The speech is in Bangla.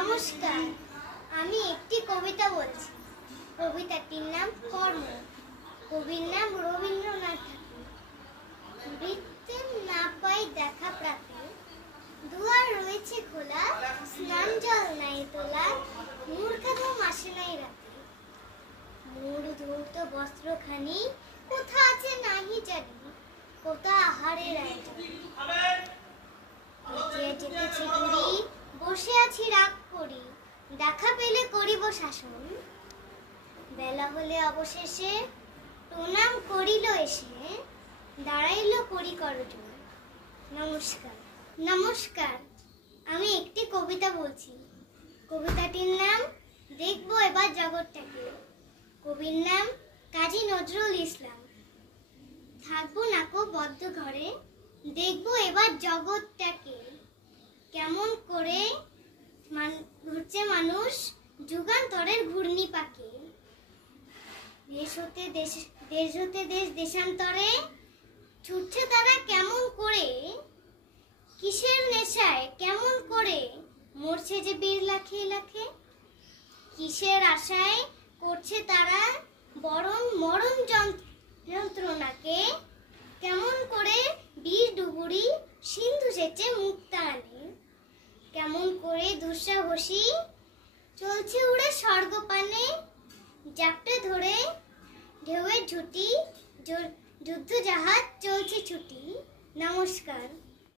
নমস্কার, আমি একটি কবিতা বলছি। কবিতাটির নাম কর্ম। কবির নাম রবীন্দ্রনাথ ঠাকুর। বৃত্তে না পাই দেখা প্রাতে, দুয়ার রয়েছে খোলা, স্নান জল নাই তোলা, মূর্খাধম আসে নাই রাতে। মোর ধূর্ত বস্ত্রখানি কোথা আছে নাহি জানি, কোথা আহারের আয়োজন। যেতেছি ঘুরি, বসে আছি রাগ করি, দেখা পেলে করিব শাসন। বেলা হলে অবশেষে প্রণাম করিল এসে, দাঁড়াইল করি করজন। নমস্কার। নমস্কার, আমি একটি কবিতা বলছি। কবিতাটির নাম দেখবো এবার জগৎটাকে। কবির নাম কাজী নজরুল ইসলাম। থাকবো নাকো বদ্ধ ঘরে, দেখবো এবার জগৎটাকে। কেমন করে ঘুরছে মানুষ যুগান্তরের ঘূর্ণি পাকে। দেশ হতে দেশ দেশান্তরে ছুটছে তারা কেমন করে, কিসের নেশায় কেমন করে মরছে যে বীর লাখে লাখে। কিসের আশায় করছে তারা মরণ যন্ত্রণাকে, কেমন করে বীর ডুবুরি সিন্ধু সেচে মুক্তা আনে। কেমন করে দুঃসাহসী চলছে উড়ে স্বর্গপানে, জাপটে ধরে ঢেউয়ের ঝুঁটি যুদ্ধ জাহাজ চলছে ছুটি। নমস্কার।